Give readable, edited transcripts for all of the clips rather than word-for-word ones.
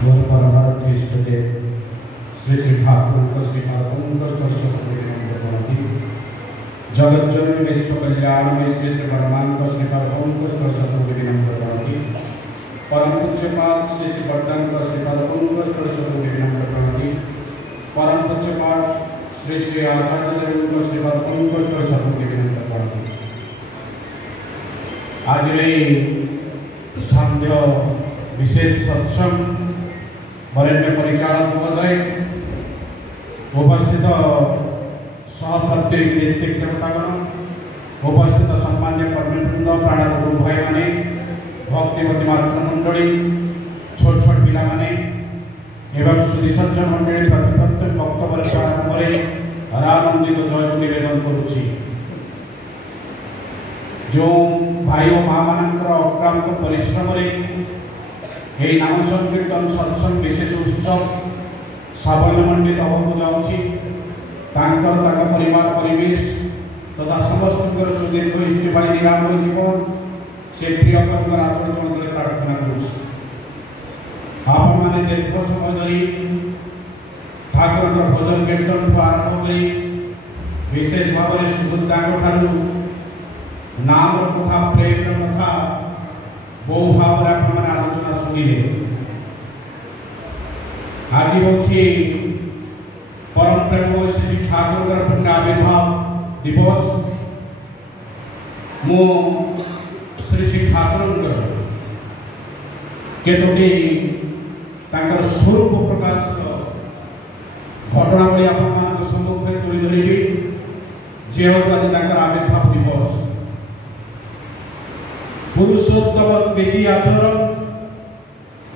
ମୋର ପରମାର୍ଥ ଇଷ୍ଟଦେବ ଶ୍ରୀ ଶ୍ରୀ ଠାକୁରଙ୍କ ଶ୍ରୀପାଦଙ୍କ ସ୍ପର୍ଶ କରନ୍ତି। ଜଗଜ୍ଜନନୀ ବିଶ୍ୱ କଲ୍ୟାଣମୟୀ ଶ୍ରୀ ଶ୍ରୀ ପରମାଙ୍କ ଶ୍ରୀପାଦଙ୍କ ସ୍ପର୍ଶ ବିନମ୍ର କରନ୍ତି। परम पूज्यपाद श्री श्री बड्डंक श्रीपादଙ୍କ स्पर्श विनम्र करती। परम पूज्यपाद श्री श्री आचार्य श्रीपादଙ୍କ स्पर्श विनम्र करती। आज सांध्य विशेष सत्संग वरेण्य परिचालक महोदय उपस्थित सहप्रत्येक नैतिक देवतागण उपस्थित सम्मान्य कर्मीवृंद प्राणगुरु भाई माने भक्तिमती मातृ मंडली छोट छोट पिला माने एवं सुधीसज्जन मंडली प्रत्येक भक्तवर्ग आरंभ आनंदित जय निवेदन करुछि। जो भाई और माँ मानकर अक्लांत परिश्रम यही नाम संकीर्तन सत्संग विशेष उत्सव साफल्यमंडित होगा जाऊँगी। परिवार परिवेश तथा समस्त सुदीर्घ इष्टि निरामय जीवन से प्रिय आदर चंद्र प्रार्थना कर दीर्घ समय धरी ठाकुर भजन कीर्तन को आरंभ कर विशेष भाव में सुबुद्धा नाम कथा प्रेम कथा बहु भाव आलोचना शुणिले। आज हूँ परम प्रेम श्री ठाकुर पुण्य आविर्भाव दिवस। मु श्री श्री ठाकुर केतोटी स्वरूप प्रकाश घटनावली आप सम्मुख में तुली धरबी जेहेतु आज आविर्भाव दिवस। पुरुषोत्तम नीति आचरण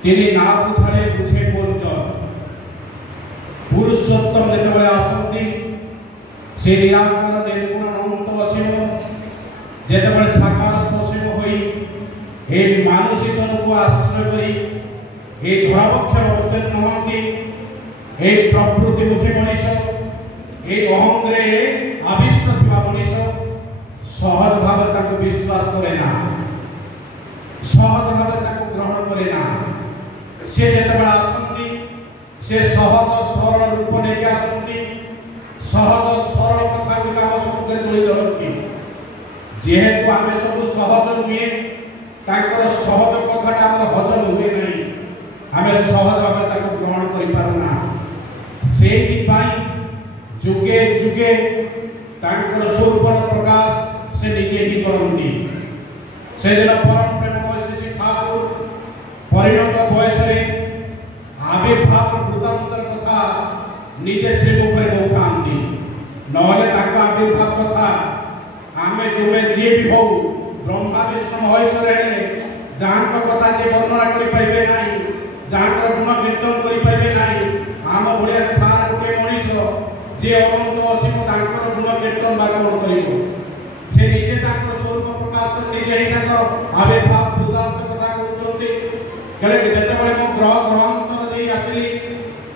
तेरे ना बुझाले बुझे कोर्जन। पुरुषोत्तम जेतबेले आसंती से निराकार निर्गुण अनंत असीम जेतबेले साकार ससीम होई ए मानसिक को आश्रय करी ए धरावक्ष अवतीर्ण होती ए प्रकृति मुखी मनीष ए अहंग्रे आविष्ट थिबा मनीष सहज भाव ताको विश्वास करे ना सहज भाव ताको ग्रहण करे ना। से जेतबेले आसंती से सहज सरल रूप नहीं आसंती सहज सरल कथा गुला समुद्र तुली धरती जेहेतु आम सब सहज नुहे तांकर सहज कथा हजम हुए नहीं आम सहज भाव ग्रहण करना से जुगे जुगे स्वरूप प्रकाश से निजे ही करती। से दिन परम प्रेम श्री ठाकुर परिणत बयस आविर्भाव वृत्तांतर कथा निजे श्रीमुख में कहती नहले आविर्भाव कथा आमे तुमे जी भी हो ब्रह्मा विष्णु महेश्वर हेले जहाँ कथा जे वर्णना करि पाइबे नाही जहाँ गुण कीर्तन करि पाइबे नाही आम भलिया छार गोटे मनीष जे अनंत असीम तांकर गुण कीर्तन बागवन करिवो से निजे तांकर स्वरूप प्रकाश कर निजे ही तांकर आविर्भाव वृत्तांत कथा कहउचंती। कले जेतेबेले मो ग्रह ग्रहांतर देई आसली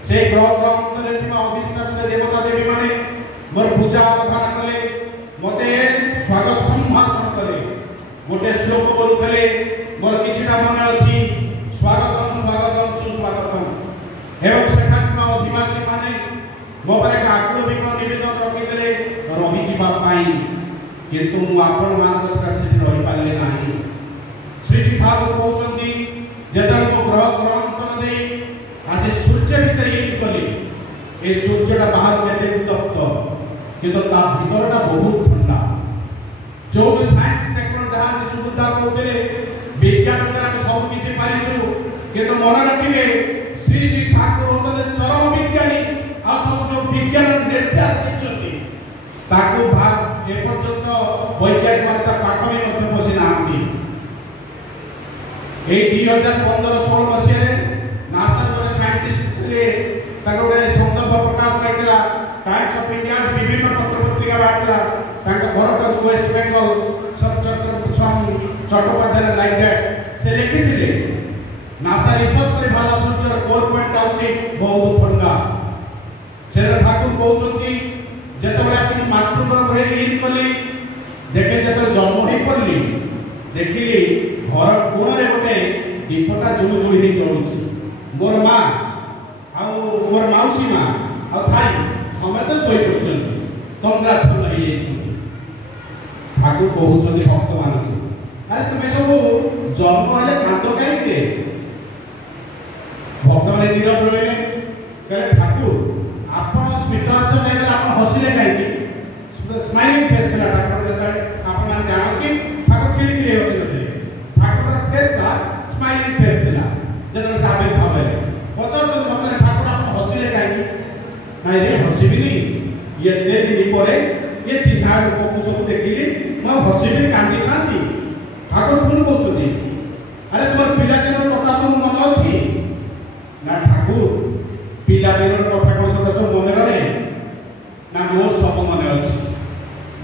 से ग्रह ग्रहांतर थिबा अधिष्ठान देवता देवी माने मोर पूजा आराधना कले मते स्वागत संभाषण करे गोटे श्लोक बोलुले मोर किछिटा मन अछि स्वागतम स्वागतम सुस्वागतम एवं सेठा अधिवासी माने मो पर एक आकुल निवेदन रखिले रही जीवा पाई किंतु मु आपण मान सकाशे रही पाले नाही। श्री श्री ठाकुर कहउचंदी जेतल मो ग्रह ग्रहांतर दे आसे सूर्य भीतर ही कले ए सूर्यटा बाहर केते उत्तप्त किंतु ता भीतरटा बहुत ठंडा जो साइंस टेक्नोलॉजी जहां सुविधा कहते विज्ञान द्वारा सब किछि पारिछु किंतु मन रखिले श्री श्री ठाकुर होते चरम विज्ञानी आ सब जो विज्ञान निर्देश देछथि ताको भाग ए पर्यंत वैज्ञानिक मानता पाठ में मध्य बसी नांती। ए 2015-16 मसिया नासा जो साइंटिस्ट थे ताको संदर्भ प्रकाश पाइतला टाइम्स ऑफ इंडिया विभिन्न पत्र पत्रिका बाटला ताको घर का वेस्ट बेंगल सब चट्टोपाध्याय लाइक दैट से लिखिथिले नासा रिसर्च करे भाला सूर्यर कोर पॉइंट आउची बहुत ठंडा से ठाकुर कहउचंती जेतबेले आसी मातृगर्भ रे इन कली देखे जत जन्म ही पड़ली देखिली घर कोण रे गोटे दीपटा जुलु जुलु ही जळुची मोर माँ आउ मोर मौसी माँ आउ भाई समस्त शोई पड़छन तंद्राच्छन्न हो जाइछन ठाकुर कहउछन भक्त मानक अरे तुमे सब जन्म हेले कांद काहे भक्त माने नीरव रहिले कहले ठाकुर आपण स्मितहास्य कहले आपण हसिले काहे स्माइलिंग फेस कला ठाकुर जतले आपण मान जानो कि ठाकुर केली केली हसिले ठाकुर फेस का स्माइलिंग फेस दिला जतले साबे भाबले पचर तो भक्त ठाकुर आपण हसिले काहे नाही रे हसिबिनी ये दे दिन परे ये चिन्हा को सब देखिली म हसिबिनी कांदी कांदी ठाकुर पुणी कहते अरे तुम पिला दिन कथा सब मन अच्छी ना ठाकुर पिला दिन कथा कौन सब मन रहे ना मोर सब मन अच्छी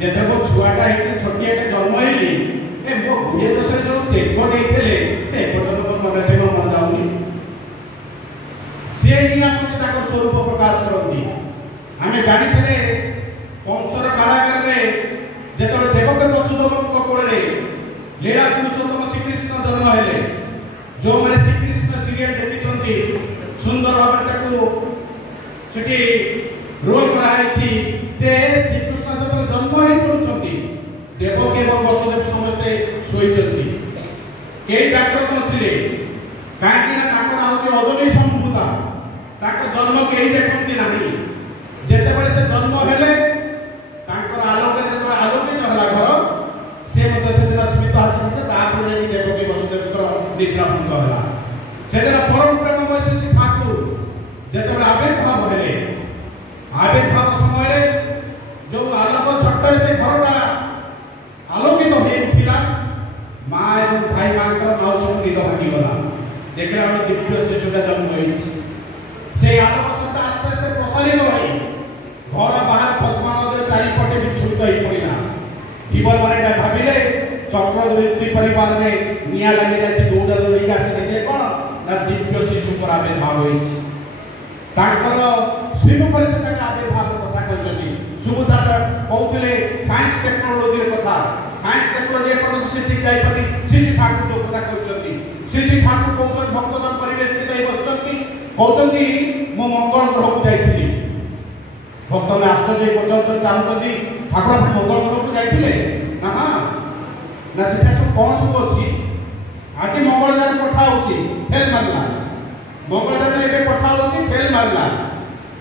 जेते मो छुआटा है छोटिया जन्म हेली ए मो गुए दस जो चेक देइथिले से पटो तो मन अच्छे मन जाउनी से ही आसते ताको स्वरूप प्रकाश करती हमें जानिथिले कंसर कारागार रे जेतले देवके वसुदेव कोल रे लीला पुरुषोत्तम श्रीकृष्ण जन्म हेले जो मैंने श्रीकृष्ण सीरियल देखी सुंदर भाव सेठी रोल कराई जे श्रीकृष्ण जब जन्म ही पड़ुछंती देवकी एवं वसुदेव समस्ते शोइछंती केई डॉक्टर नथिले काहेकि ना ताकर आउती अजनी संभूता ताकर जन्म केई देखंती नाही जेते बेले से जन्म हेले ताकर आलोक जेते आलोकित होला घर से मते से दिन स्मित हास्य तापर जे देवकी वसुदेव निद्रा भंग होला से दिन परम प्रेम वैसे ठाकुर जेते आविर्भाव हेले आविर्भाव समय रे जो आलोक झट्टर से घरटा आलोकित हो पिला मां एवं भाई मांकर मौसम निद भागी गला देखला दिव्य शिशुटा जन्म होइछ से आलोक झट्टा आस्ते आस्ते प्रसारित होई घर बाहर पद्मावती चारिपटे विक्षुब्ध होई पड़िला जीवन माने भाबिले चक्रवर्ती परिवार रे निया लागि जाछि दौड़ा दौड़ी का से देखले कोन ना दिव्य शिशु पर आविर्भाव होइछ ताकर श्रीमुखरे से ताकर आविर्भाव कथा कहछथि सुबुधा कहउतले साइंस टेक्नोलॉजी रे कथा साइंस टेक्नोलॉजी पर से ठीक जाई परि श्री ठाकुर जो कथा कहछथि श्री ठाकुर कहउछन भक्तजन परिवेश के बसछथि कहउछथि मो मंगल ग्रह को जाईथिली भक्तने आश्चर्य पचार चाहती ठाकुर मंगल ग्रह को जाइए ना ना से कौन सब अच्छी आज मंगल जान पठा फेल मारला मंगल जान ए पठा फेल मारला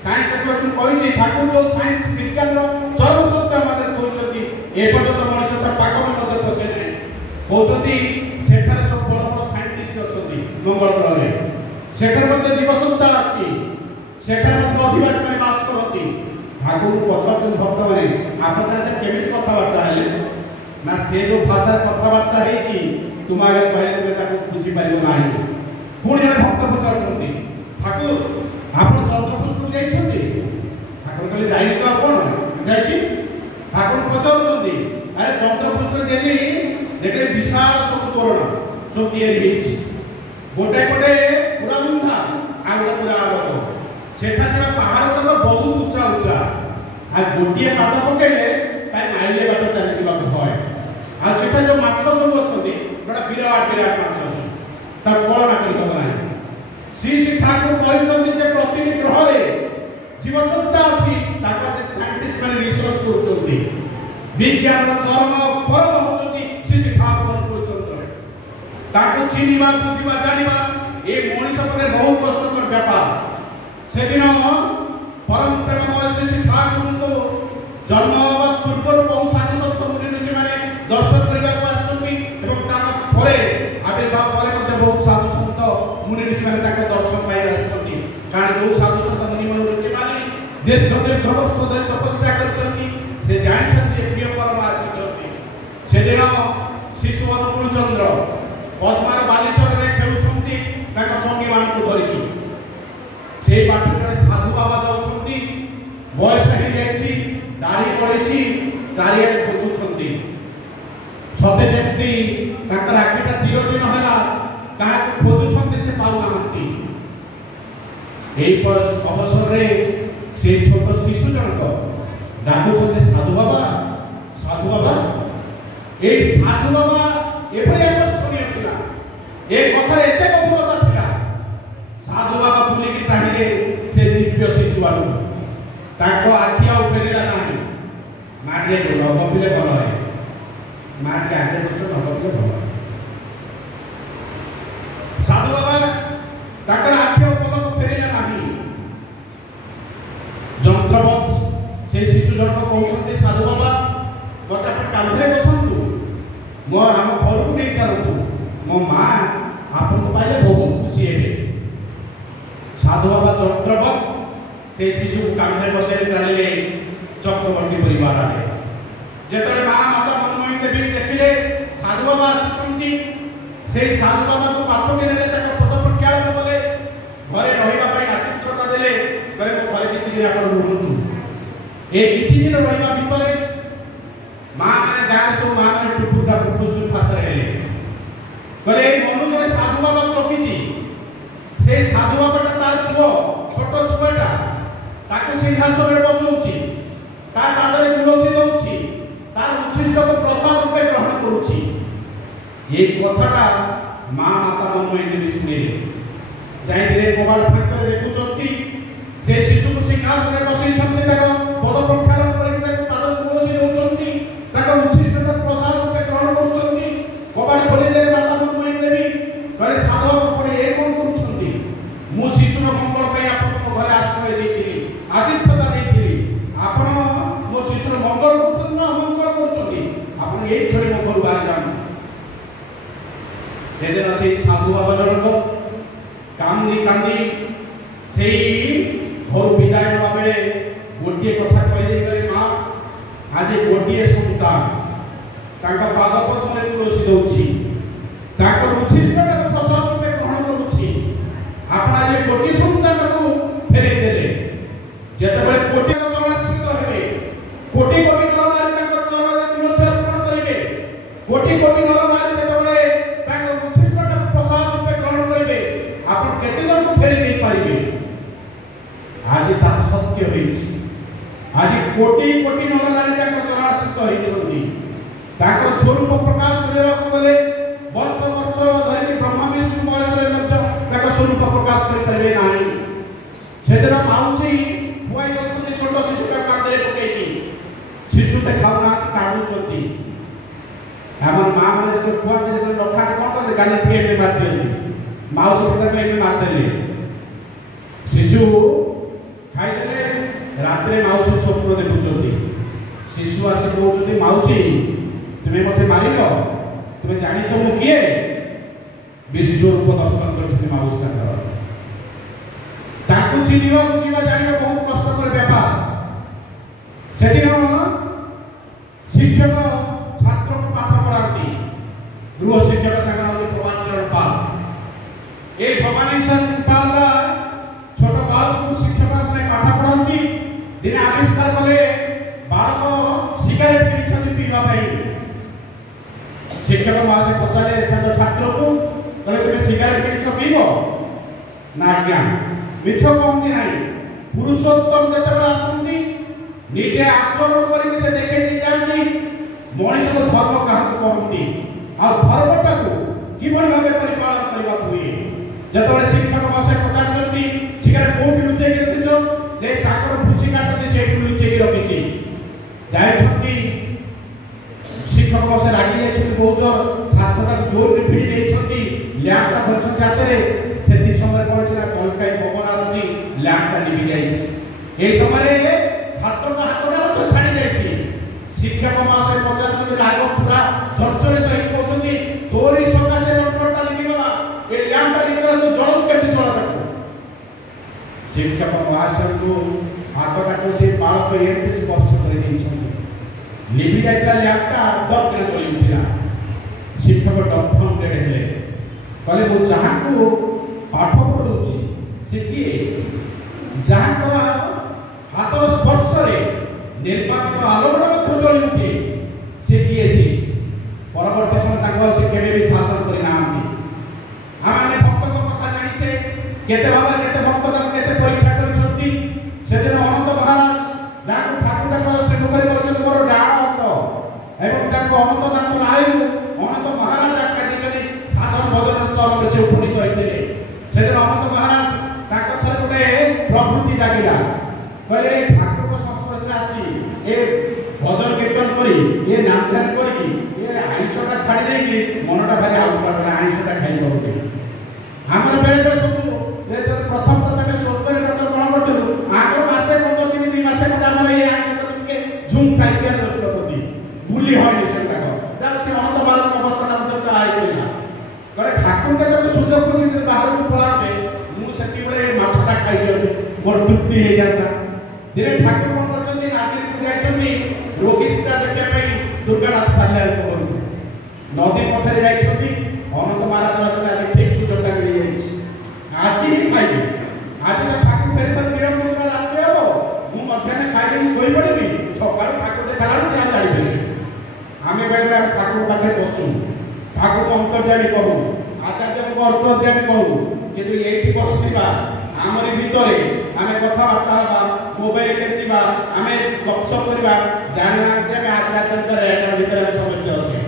साइंस टेक्नोलॉजी कही ठाकुर जो साइंस विज्ञान चरम सत्य मत कहते एपर्यंत मनुष्यता पाक में पहुंचे कहते सेठारे सब बड़ बड़ साइंटिस्ट अच्छा मंगल ग्रह सेठार मत जीवसत्ता अच्छी सेठार मत अधिवासी में बास करती ठाकुर पचार भक्त मैंने आपण से केमी कथबार्ता है ना से जो भाषा कथबार्ता है तुम आगे कहले तुम ताको बुझी पारिबो नाही पुणी जने भक्त पचार ठाकुर आपण चंद्रपुष्कर जाइछथि ठाकुर कहले जाइनी तो आपण जाइछि ठाकुर पचार अरे चंद्रपुष्कर गेली देखले विशाल सब तोरण सब तैयारी हेछि गोटे गोटे पूरा मुंडा आगो पूरा आगो सेठा जगह पहाड़ तो बहुत ऊंचा ऊंचा आ गोटिए पाद पकेले ताई माइले बाट चली बाक होय आ सेठा जो माछ सब अछंती बड़ा विराट विराट माछ अछि ता कल्पना करि नाही श्री ठाकुर कहछंती जे प्रति ग्रह रे जीवसत्ता अछि ताका से साइंटिस्ट माने रिसर्च करछंती विज्ञान चरम परम होचंती श्री ठाकुर कहछंती ताको चिनिबा बुझिबा जानिबा ए मनुष्य परे बहुत कष्टकर व्यापार सेदिन परम प्रेममय श्री ठाकुर को जन्म होगा पूर्व बहुत साधु संत मुनि ऋषि माने दर्शन करने को आछंती एवं ताका परे आविर्भाव परे मते बहुत साधु संत मुनि ऋषि माने ताका दर्शन पाई आछंती कारण जो साधु संत मुनि ऋषि माने दीर्घ दीर्घ वर्ष धरि तपस्या करछंती से जानिछंती प्रिय परम आछंती सेदिन शिशु अनुकूल चंद्र पद्मार बालीचर रे खेलुछंती ताका संगी मान को धरिकी से बाटरे साधु बाबा जाउछंती बयस हे जाइछि दाढ़ी पड़ेछि चारियाडे खोजुछंती सते जेमती ताकर आखिटा चिरदिन होला काहा खोजुछंती से पाउ नाहंती एई अवसर रे से छोट शिशु जनक डाकुछंती साधु बाबा एई साधु बाबा एभଳି आकर्षणीय थिला ए कथारे एते गभीरता थिला साधु चाहिए से दिव्य शिशु आलू ताको आखि आउ फेरिला नाही माटे नगपिले भल है माटे आगे तो नगपिले भल साधु बाबा ताकर आखि आउ पलक फेरिला नाही जंत्रवत से शिशु जनक कहते साधु बाबा मत कांधे बसतु मो आम घर को नहीं चलतु मो माँ आपन पाइले बहुत खुशी हे साधु बाबा जंत्रवत से शिशु कांधे बसे चलिले चक्रवर्ती परिवार आए जेतले माँ माता मनमोही देवी देखिले साधु बाबा आसुछंती से साधु बाबा को पाछो नेले तक पद प्रख्यापन कले घरे रहिबा पई आतिथ्यता देले करे को घरे किछि दिन आपण रुहंतु ए किछि दिन रहिबा भितरे माँ माने गाय सब माँ माने टुकुटा पुपुसु फासरे हेले करे मनु जने साधु बाबा रखिछि से साधु बाबाटा तार पुओ छोटो छुआटा ताकू सिंहासन रे बसौछि तार पादरे तुलसी दउछि तार उच्छिष्ट को प्रसाद रूपे ग्रहण करूछि ये कथाटा माँ माता मनमोही देवी सुनिले जाई दिले मोबाइल फांकरे देखुचंती जे शिशु को सिंहासन रे बसैछंती ताको पद प्रख्यापन करि ताको पादरे तुलसी दउछंती ताको उच्छिष्ट को प्रसाद रूपे ग्रहण करूछंती मोबाइल खोली देले माता मनमोही देवी करे साधु पड़े ए कोन करूछंती मु शिशुर मंगल पई आपन घरे आश्रय देइथिली आतिथ्यता देइथिली आपन मो शिशुर मंगल करूछन ना अमंगल करूछंती आपन एई घरे मो घर बाहर जान से दिन से साधु बाबा जनक कांदी कांदी सेई घर विदाय होबा बेले गोटिए कथा कहि देई करे मां आज गोटिए सुनता ताका पाद पद्म रे तुलसी दउछि ताको उच्छिष्टटा प्रसाद रूपे ग्रहण करूछि आपण आज गोटिए सुनता को फेरे देले जेते बेले कोटि चरणाश्रित हेबे कोटि कोटि नरनारी ताको चरण रे तुलसी अर्पण करिवे कोटि कोटि नरनारी जेते ताको उच्छिष्टटा प्रसाद रूपे ग्रहण करिवे आपण केते जन को फेरे देई पारिबे आज ता सत्य होइछि आज कोटि कोटि नरनारी ताको चरणाश्रित होइछन्ती ताको स्वरूप प्रकाश करेबाक गले वर्ष वर्ष धरि ब्रह्मा विष्णु महेश्वर मध्य ताको स्वरूप प्रकाश करि परिबे नाही सेदिन माउसी खुआई गछते छोट शिशुटा कांदे पकेइकी शिशुटे खाउना काडुचंती हमर मां माने तो खुआ दे तो लखा कोन करे गाली पेट में मार देली माउसी पिता में मार देली शिशु खाइ देले रात्रे माउसी स्वप्न देखुचंती शिशु आसी कहउचंती माउसी तुमे मते मारिलो तुमे जानि छ मु किए विश्व रूप दर्शन करछथि माउसी ताकू चिनिबा बुझिबा जानिबा बहुत कष्टकर व्यापार सेदिन शिक्षक छात्र को पाठ पढ़ाती गृह शिक्षक ताका नाम प्रभाचरण पाल ए भवानी चंद्र पाल छोट बालक को शिक्षक अपने पाठ पढ़ाती दिने आविष्कार कले बालक सिगारेट पीछे पीवा पाई शिक्षक मासे पचारे ताको छात्र को कहले तुमे सिगारेट पीछे पीबो ना आज्ञा मिछ कहती नहीं पुरुषोत्तम जेतबे आसंती निजे आचरण करिके से देखे दी जानती मनुष्य को धर्म काहा कहती आ धर्मटा को किमन भाबे परिपालन करबा हुए जेतबे शिक्षक मासे पचारती सिगारेट कोठी लुचै के रखिछो ले चाकर भुची काटते से लुचै के रखिछि जायछंती शिक्षक मासे रागी जायछंती बहुत छात्रटा जोर रे भिड़ी देछंती लैपटा धरछंती हातरे सेति समय पहुंचना कलकाई पवन आछि लैपटा निभि जाइछि ए समय छात्र का हातटा तो छाड़ी जाइछि शिक्षक मासे पचारती राग पूरा झरझरे तो कहउछंती तोरी सकासे लटपटा निभिबा ए लैपटा निभिबा तो जळस केति जळा ताको शिक्षक मासे को हातटा को से बालक एते स्पष्ट कर दिछंती निभि जाइछा लैपटा दक्रे चली उठिला शिक्षक डफन रे हेले कहले मो जहाँ को पाठ पढ़ुछि से किए जहाँ को हाथर स्पर्श रे निर्वापित आलोकटा मध्य जली उठे से किए सी परवर्ती समय ताको से केबे भी शासन करि नांती आमाने भक्त को कथा जानिछे केते भाबे केते भक्त का केते परीक्षा करिसंती सेदिन अनंत महाराज जाको ठाकुर ताको से मुखरी बोलछन मोर डाण अंत एवं ताको अनंत ताको आयु अनंत महाराज आकादिजनी साधन भजन चरण से उपनीत होइतिले सेदिन अनंत महाराज ताको थरे गोटे जागिला कहले ठाकुर को संस्पर्श में आसी ए भजन कीर्तन करी ए नाम ध्यान करी ए आइंसटा छाड़ी दे कि मनटा भारी आउटा बला आइंसटा खाइ पड़ुते हमर बेले बेले सब जे प्रथम प्रथम सोतरे डॉक्टर कोन करतलु आगो मासे 15 दिन 2 मासे कोन हमर ए आइंसटा के झुम खाइ के राष्ट्रपति बुली होय सेटा जा से अनंत बाल का बर्तन हम तो आई गइला करे ठाकुर के जब सुजोग को बाहर को पळाते मु सकी बळे माछटा खाइ दियो मोर तृप्ति हे जाता दिने ठाकुर कोन करछन्ती नाजिर को जाइछन्ती रोगी सीता देखिया पई दुर्गानाथ साल्यार को नदी पथरे जाइछन्ती अनंत महाराज बात आज ठीक सुजोगटा मिली जाइछि आज ही खाइ आज तो ठाकुर फेर पर विरम कर रात्रि हो मु मध्याह्न खाइ दे सोई पड़ेबी सकाळ ठाकुर देखा लाउ चा जाई बेले आमे बेले ठाकुर पाखे बसु ठाकुर को अंतर्यामी कहू आचार्य को अंतर्यामी कहू किंतु एठी बसतिबा आमरी भितरे आमे कथाबार्ता हबा मोबाइल देखिबा आमे गपसप करबा जानिना जे आमे आचार्य करे एटा भितरे समस्या अछि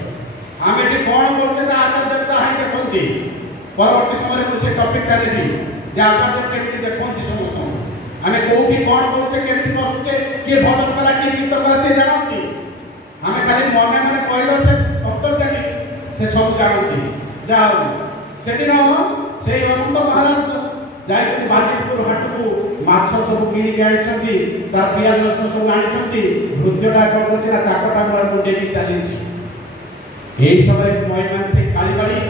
आमे एठी कोन करछे ता आचार्यता हाई देखंती परवर्ती समय में से टॉपिक टा लेबी जे आचार्य केमति देखंती समस्त आमे कोठी कोन करछे केमति बसुचे के भजन कला के कीर्तन कला से जानंती आमे खाली मने मने कहलो से अंतर्यामी से सब जानंती जाओ सेदिन से अनंत महाराज जाइछन्ती बाजीपुर हाटकू माछ सब किणी आइछन्ती तार पियाज रसुन सब आइछन्ती भृत्यटा कोन करछि ना चाकटा मोर डेकी चलीछि एई समय महिमान से कालीबाड़ी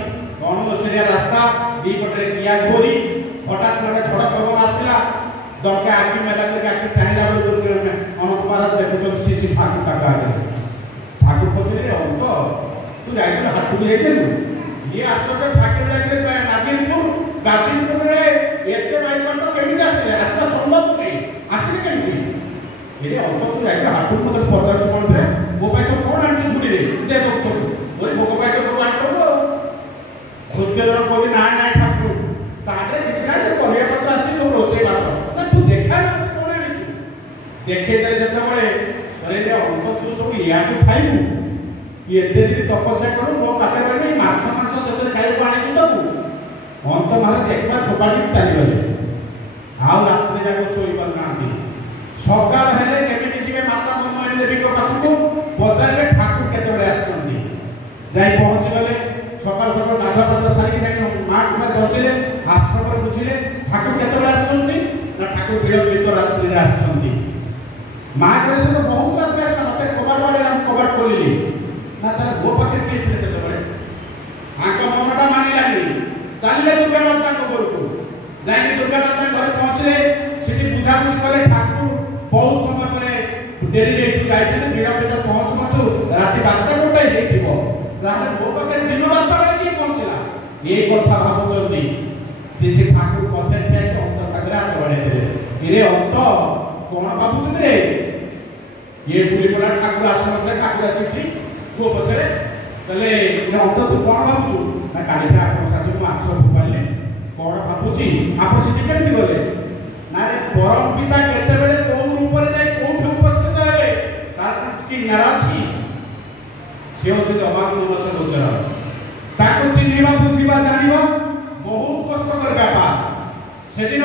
गणदोसरिया रास्ता दी पटरे किया गोरी हठात गोटे झड़ पवन आसिला दरके आखि मेला करके आखि चाहिला बेले दुर्गे अनंत महाराज देखुछन सीसी ठाकुर ताका आगे ठाकुर पछरे अंत तू जाइछल हाटकू जाइछलु ये आश्चर्य ठाकुर जाइछल नाजिरपुर गाजीपुर रे एते बाइकटो केमिति आसिले रास्ता संभव नहीं आसिले केमिति एरे अंत तू जाइछल हाटकू मते पचार कोन रे मो पाइ सब कोन आंटी छुडी रे दे सब छोड़ ओरे भोग पाइ सब आंटो खुदर कोइ ना ना ठाकुर ताडे किछना जे परिया पत्र आछि सब रोसे बात ना तू देखा ना कोन रे देखे जे जते बळे अरे रे अंत तू सब या को खाइबू ये दिन तपस्या करू मो काटे बळे माछ माछ शेष खाइ पाणी जुतबू अंत महाराज एक बार फोपाड़ी चली गले आउ रात्रि जाको सोई पर नांती सकाळ हेले केमिति जिवे माता मनमोहनी देवी को पाखु पचारे ठाकुर केतोडे आछन्ती जाई पहुंच गले सकाळ सकाळ गाधा पाता सारी जाई मां को पहुंचले आश्रम पर बुझिले ठाकुर केतोडे आछन्ती ना ठाकुर विलंबित रात्रि रे आछन्ती मां करे से बहुत रात्रि आछन मते कबाड़ वाले हम कबाड़ खोलिली ना तार गो पाके के थे से तोडे आको मनटा मानिलानी चालिले दुर्गानाथ को घरको जाई दुर्गानाथ घर पहुंचले सिटी पूजा पूजा करे ठाकुर बहुत समय परे डेरी रे तू जाई छले बिड़ा बिड़ा पहुंच मचु राति 12टा गोटे हेतिबो ताले गो पाके दिन 12टा के पहुंचला ये कथा भाबुचंदी से ठाकुर पछे थे अंत कागरा बडे रे अंत कोन भाबुचंदी रे ये पुरी परा ठाकुर आश्रम रे ठाकुर चिठी गो पछरे तले अंत तू कोन भाबुचु ना काली आप शाशु माछ फुपाले कोन भाबुची आप सिटी केमि गले ना रे परम पिता केते बेले को रूप रे जाई कोठी उपस्थित हेबे तार की नाराजी से होचे अभाग मनस गोचर ताको चिन्हिबा बुझिबा जानिबा बहुत कष्टकर व्यापार सेदिन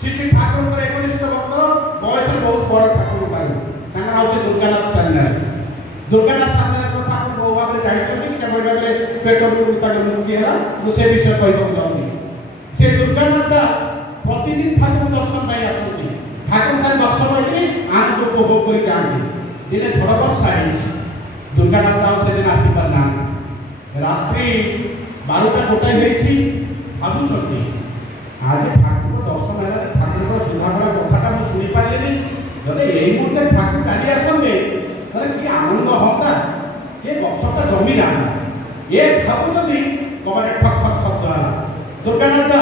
सिटी ठाकुर करे एकनिष्ठ भक्त बयस बहुत बड़ ठाकुर पाई ताना होचे दुर्गानाथ सान्याल कथा आपण बहु भाबरे जानिछथि केबल भाबरे पेट्रोल ताके मुक्ति हला मु से विषय कहबो चाहूनी से दुर्गानाथ प्रतिदिन ठाकुर दर्शन पाई आसुती ठाकुर साल दर्शन होइली आनंद उपभोग करी जांती दिने छड़ वर्षा आइछि दुर्गानाथ आउ से दिन आसी परना रात्रि 12टा गोटाई हेछि भाबुछथि आज ठाकुर दर्शन होला ठाकुर सुधागरा कथाटा मु सुनि पालेनी जदे एई मुते ठाकुर चाली आसंगे तले की आनंद होता ये गपसपटा जमी जाना ये भाबुछथि कबाटे ठक ठक शब्द होला दुर्गानाथ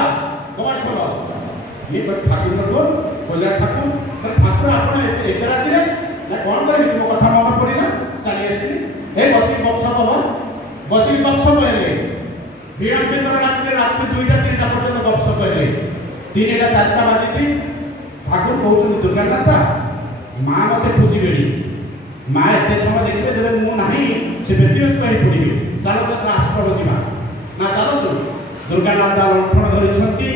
कबाट खोलो ये ठाकुर को बोला ठाकुर ठाकुर आपण एक राति रे ना कोन करी मो कथा मन पड़ी ना चली आसी ए बसी गपसप हबा बसी गपसप हेले विलंबित रात्रि 2टा 3टा पर्यंत गपसप हेले 3टा 4टा बाजिछि ठाकुर कहउछ दुर्गानाथ मां मते खोजी बेडी मां एते समय देखिबे जे मु नाही से व्यतिव्यस्त होई पड़िबे चलो तो आश्रम जीवा ना चलो तो दुर्गानाथ लंठन धरिछंती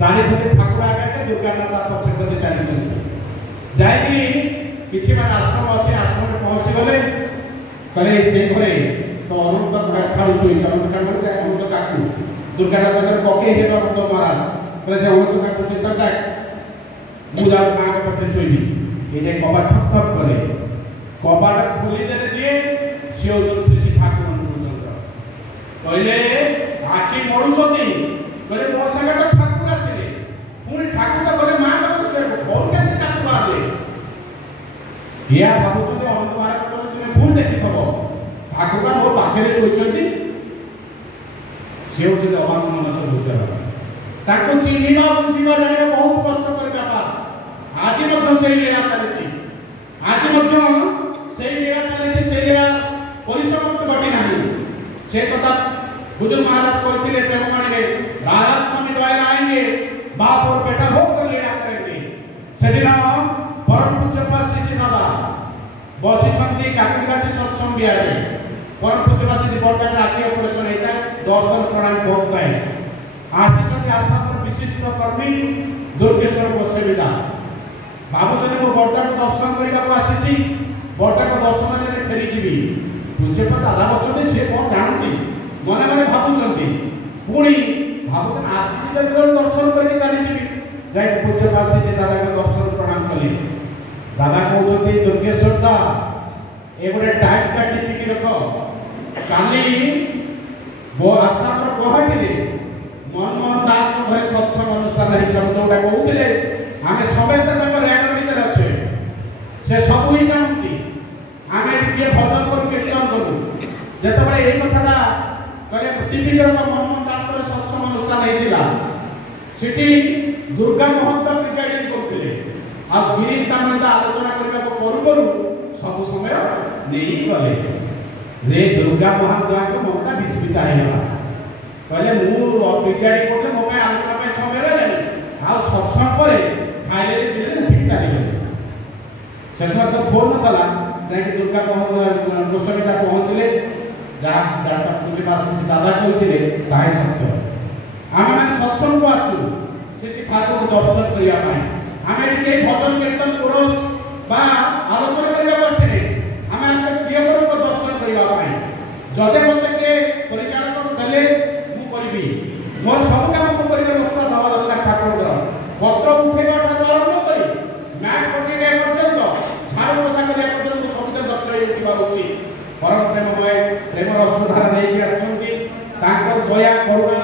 ଚାଲିଛନ୍ତି ଠାକୁର ଆଗରେ, ଦୁର୍ଗାନାଥ ପଛେ ପଛେ ଚାଲିଛନ୍ତି। ଯାଇକି କିଛି ମାନେ ଆଶ୍ରମ ଅଛି, ଆଶ୍ରମରେ ପହଞ୍ଚି ଗଲେ କହିଲେ ସେ ଘରେ ତ ଅନନ୍ତ ଖାଉ ଶୋଇଛି, ଅନନ୍ତ କାକୁ ଅନନ୍ତ କାକୁ ଦୁର୍ଗାନାଥ ପକେଇ ଦେବା ଅନନ୍ତ ମହାରାଜ କହିଲେ ଯେ ଅନନ୍ତ କାକୁ ସହିତ ଡାକ, ମୁଁ ଯାଉ ମାଙ୍କ ପାଖରେ ଶୋଇବି। ଏ ଯାଇ କବାଟ ଠକ୍ ଠକ୍ କଲେ, କବାଟ ଖୋଲିଦେଲେ ଯିଏ ସେ ହଉଛନ୍ତି ଶ୍ରୀ ଠାକୁର ଅନୁକୂଳଚନ୍ଦ୍ର। କହିଲେ ଆଖି ମରୁଛନ୍ତି, କହିଲେ ମୋ ସାଙ୍ଗେ ତ ଠାକୁର ଆସିଲେ, ପୁଣି ଠାକୁର କହିଲେ ମା ପାଖରେ ସେ ଘରୁ କେମିତି ଠାକୁର ବାହାରିଲେ? ଇଆ ଭାବୁଛନ୍ତି ଅନନ୍ତ ମହାରାଜ କହିଲେ ତୁମେ ଭୁଲ ଦେଖିଥବ, ଠାକୁର ମୋ ପାଖରେ ଶୋଇଛନ୍ତି। ସେ ହଉଛନ୍ତି ଅବାକ ମନସ ବୁଝା, ତାଙ୍କୁ ଚିହ୍ନିବା ବୁଝିବା ଜାଣିବା ବହୁତ କଷ୍ଟ କରିବା ପା। ଆଜି ମଧ୍ୟ ସେଇ ଲୀଳା ଚାଲିଛି, ଆଜି ମଧ୍ୟ ସେଇ ଲୀଳା ଚାଲିଛି, ସେଇ ଲୀଳା ପରିସମାପ୍ତି ଘଟି ନାହିଁ। ସେ କଥା हुजूर महाराज कहते प्रेमवाणी राधा स्वामी द्वारा आएंगे, बाप और बेटा होकर लीला करेंगे। सेदिन परम पूज्य श्री दादा बसी काकुड़गाछी सत्संग बिहार परम पूज्य श्री बर्दान आखि ऑपरेशन होता है, दर्शन प्रणाम बहुत है। आसी आसाम विशिष्ट कर्मी दुर्गेश्वर गोस्वामीदा भावुन मो बर्दा को दर्शन करने को आसी, बर्दा को दर्शन फेरी जी पूज्य दादा बच्चे सी कौन जानती मने मने भावुंट पुणी भावुन आसी दर्शन करके चली जाए पूज्य श्री दादा को दर्शन प्रणाम कले। दादा कहते दुर्गेश्वर दा ये गोटे टाइम का टिपिक रख, काली आसाम गुवाहाटी मनमोहन दास घर सत्संग अनुष्ठान जोटा कहते आम समेत रेड भर अच्छे से सब ही जानती आम किए भजन कर कीर्तन करूँ जिते ये कथा टीवी मनमोहन दास सत्संग अनुष्ठान होता से दुर्गा महंत प्रिजाइडिंग करते गिरी आलोचना करने पूर्व सब समय नहीं गले रे दुर्गा महंत मनटा विस्मित होगा कहले प्रिजाइडिंग करते मो आलोचना समय रही आ सत्संग पर खाइले उठिक चली गए। शेष तो फोन कला जाकि दुर्गा गोस्वामी पहुँचले दादा कहते सत्य आम मैंने सत्संग को आसू से ठाकुर को दर्शन करने आम ये भजन कीर्तन पुरुष आलोचना करने आसे आम प्रिय गुरु को दर्शन करने जदे मत किए परिचालक देले मुझे मोर सब काम को व्यवस्था दवा दरकार ठाकुर पत्र उठेगा आरंभ कर मैट पकड़ा पर्यंत झाड़ू पोछा करा पर्यंत सब दक्ष उठा उचित परम प्रेममय प्रेम रसधार नहीं आछंती तांकर दया करुणा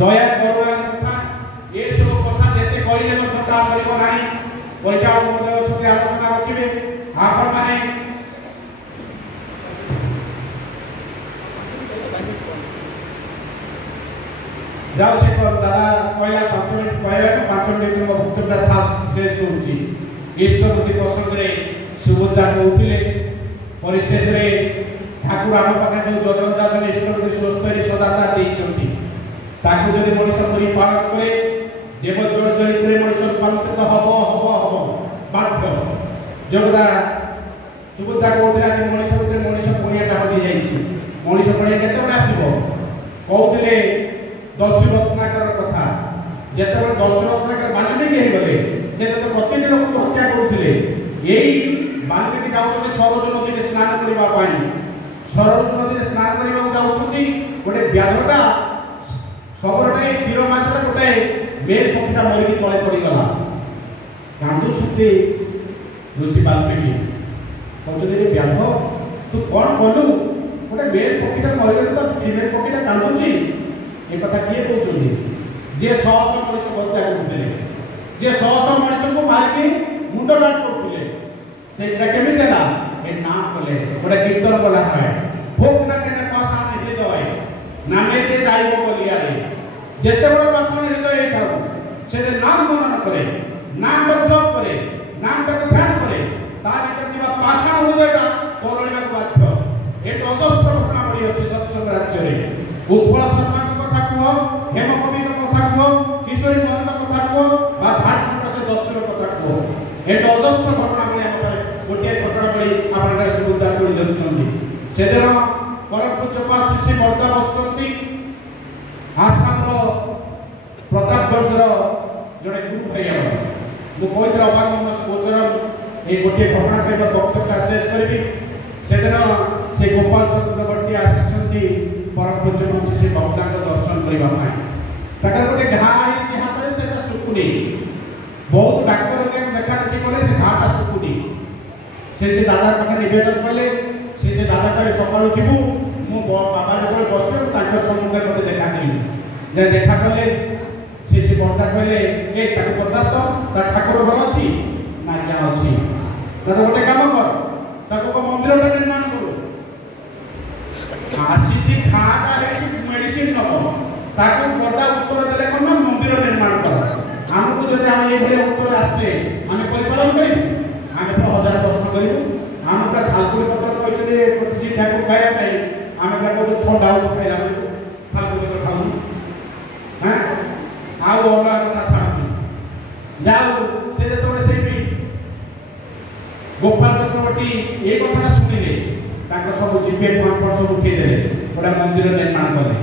दया करुणा कथा ये सब कथा जेते कहले कथा करिबो नाही परिचालक महोदय अछि आलोचना रखिबे आपण माने जाओ से दादा कहला 5 मिनिट कहला 5 मिनिट में भक्तटा साफ फ्रेश होउची इष्टपति प्रसंग रे सुबोधा कहउथिले परिशेष रे ठाकुर आम पाखे जो जजन जाजन इष्टपति स्वस्थ सदाचार देइचंती ताकू जदि मनुष्य करी पालन करे देवजल चरित्र मनुष्य पालित हब हब हब बाध्य जोगदा सुबोधा कहउथिले आज मनुष्य भितर मनुष्य पुणियाटा हदि जाइछि मनुष्य पुणिया केते बडा आसीबो कहउथिले दस्यु रत्नाकर कथा जिते दस्यु रत्नाकर बाल्मीकि गले से तो प्रत्येक लोक को हत्या करुले यही बाल्मीकि जाऊँ सरोज नदी में स्नान करने सरोज नदी में स्नान करने जाऊँगी गोटे व्याधटा सबरटा तीर मात्र गोटे मेल पक्षीटा मरिकी तले पड़गला कांदुंट ऋषि बाल्मीकि कहते व्याध तू कौन कलु गोटे मेल पक्षीटा मरिगले तो फीमेल पक्षीटा कांदुची ये कथा किए कहते जे 100 मनुष्य हत्या करते जे 100 मनुष्य को मारिकी मुंड काट करते से केमी देला ए नाम कले गोटे कीर्तन गला है भोग ना केने पासा नहीं दवाई नामे दे जाइबो बोलिया रे जेते बड़ पासा हृदय थाउ से नाम मनन करे नाम को जप करे नाम को ध्यान करे ता भीतर दिबा पासा हृदयटा करलिबा बाध्य ए अजस्र घटना पड़ी अछि सत्संग राज्य रे उत्पल शर्मा कथा कह हेम कवि कथा कह किशोरी मोहन कथा कह झारखंड से दस्युर कथा कह ये अजस्र घटना बड़ी आम गोटे घटना बड़ी आप सुविधा कर से दिन परम पूज्य पास से बर्दा बसचंती आसाम रो प्रतापगंज रो जड़े गुरु भाई मु कोइत्र अभाग मन गोचर ए गोटे घटना के वक्तव्य शेष करबी सेदिन से गोपाल चक्रवर्ती आसिछंती परम पूज्य से भक्ता दर्शन करबा पाए तकर गोटे घा है हाथ रे सेटा सुकुनी बहुत डाक्टर ने देखा देखी करे से घाटा सुकुनी से दादा पाखे निवेदन कले से दादा करे सकाळु जीवु मु बाबा जब बसबे तांकर सम्मुखे मते देखा करी जे देखा कले से बर्दा कहले ए ताको पचार तो ता ठाकुर घर अछि ना क्या अछि तो गोटे काम कर ताको को मंदिर निर्माण करू आसी खाटा है मेडिसिन नबो ताको बर्दा उत्तर देले कोन मंदिर निर्माण कर हमको जदि हम ए भले उत्तर आसे हम परिपालन करी हम तो हजार प्रश्न करू हम का फालतू पत्र कहते जे प्रतिजी ठाकुर खाया पाई हम का को ठंडा हो खाइला फालतू पत्र खाऊ हां आउ ओला कथा छाड़ी जाऊ से जतोरे से भी गोपाल चक्रवर्ती ए कथा सुनिले ताको सब जीपे पर सब उठे देले ओडा मंदिर निर्माण करे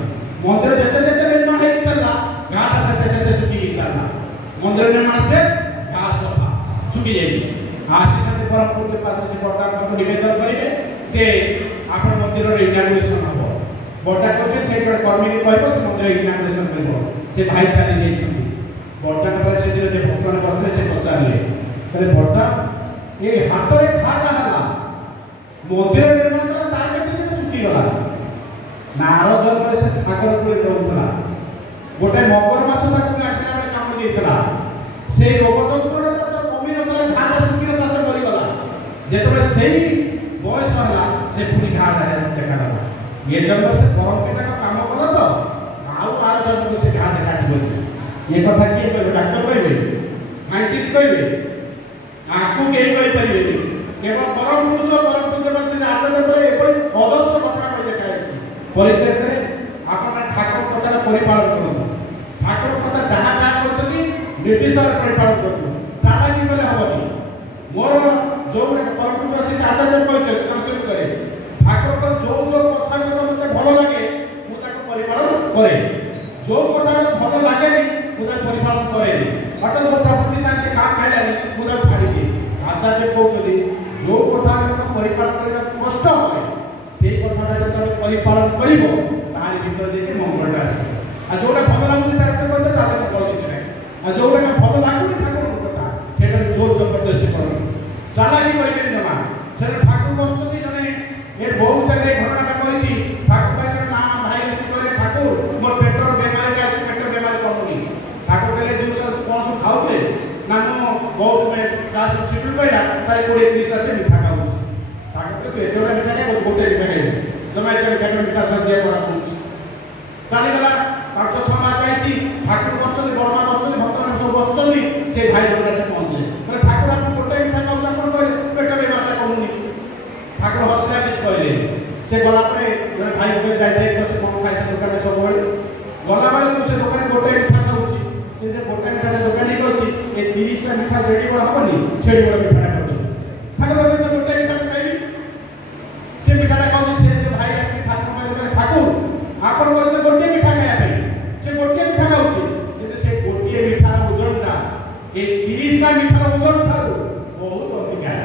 मंदिर जते जते निर्माण हे चलला गाटा सते सते सुखी चलला मंदिर निर्माण से घास सफा सुखी जाई आसी सते परमपुर के पास से बर्दा को निवेदन करिवे जे आपन मंदिर रे इनाग्रेशन हबो बर्दा को से कर्मी के कहबो से मंदिर इनाग्रेशन करबो से भाई चली जाइछथि बर्दा पर से जे भक्तन करले से पचारले अरे बर्दा ए हाथ रे खाता हला मंदिर निर्माण कला तार केते से छुटी गला नारो जल पर से सागर पुरे रहउतला गोटे मगर माछ ताकू आखिरा बळे काम देइतला से रोग तंत्र तो कमी नतला घाटा सुकी न तास मरि गला जेतबे सेही बयस हला से पुनी घा देखा गला ये जंगल से परम पिता का काम कला तो आउ आर जंगल से घा देखा बोल ये कथा किए कहबे डॉक्टर कहबे साइंटिस्ट कहबे आकु के कहि परिबे केवल परम पुरुष से आदर करे एपरि अजस्र घटना कर देखा अछि परिशेष रे आपन ठाकुर कथा परिपालन करू ठाकुर कथा जहां जहां करछथि ब्रिटिश द्वारा परिपालन करू चाला की बोले हबनी मोर जो परम पुरुष से आचार्य कहछे दर्शन करे ठाकुर को जो कथा को मते भलो लागे मु ताको परिपालन करे जो कथा भलो लागे मु ताको परिपालन करे अटल प्रॉपर्टी साथे काम खाइलानी मु ताको छाडी दे आचार्य कहछथि जो कथा को परिपालन करबा कष्ट होय से कथा जब परिपालन करिवो तार भीतर देखे मंगलटा आसे आ जोटा भलो लागुनी तार करते तार भलो किछ नै आ जोटा भलो लागुनी ठाकुर कथा सेटा जोर जबरदस्ती करो चालाकी करिबे जमा से ठाकुर बसुती जने ए बहुत जगह घटना कहिछि ठाकुर भाई ना भाई से करे ठाकुर मोर पेट्रोल बेमारी का पेट्रोल बेमारी कमुनी ठाकुर कहले दूसरा कौन सो खाउते ना मो बहुत में क्लास शेड्यूल कइला ताई 20 30 से मीठा खाउ ठाकुर के एतोरा मीठा के गोटे मीठा खाइ जमा एतोरा मीठा सदिया करा चाली गला 500 मास आइछि ठाकुर बसुती बर्मा बसुती भक्तन सब बसुती से भाई लोग से पहुंचले मतलब ठाकुर आप गोटे मीठा खाउ कोन करे पेट बेमारी कमुनी ठाकुर हसला किछ कहले से गला परे भाई को जाय जाय से कोन खाइ से दुकान सब बळे गला बाले से दुकान गोटे मीठा खाउछि से जे गोटे मीठा दुकान ही कहछि ए 30 टा मीठा रेडी बड़ हबनी छेडी बड़ मीठा कर ठाकुर के गोटे मीठा खाइबी से मीठा खाउछि से भाई आसी ठाकुर आपन बोलते गोटे मीठा खाया भाई से गोटे मीठा खाउछि जे से गोटे मीठा ओजनटा ए 30 टा मीठा ओजन थारु बहुत अधिक है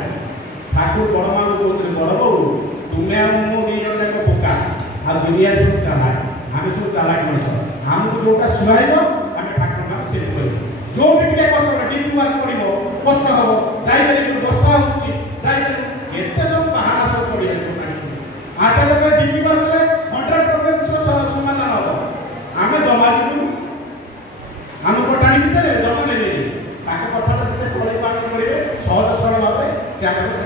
ठाकुर बड़ मान बोलते बड़ बहु तुम्हें मु दी जण जाक बोका आ दुनिया सब चालाक हम सब चालाक मनुष्य हमको जोटा सुहाइबो हम ठाकुर नाम से कोइ जो बिटे कष्ट डिपु बात पड़िबो कष्ट हबो जाई करी वर्षा होछि जाई एते सब बहाना सब पड़ी है आचार्य के डिपु बात ले 100% समाधान हबो हम जमा दिबु हम कोटाणी से जमा नै ताको कथा जते कोले पालन करिवे सहज सरल भाबे से हमको से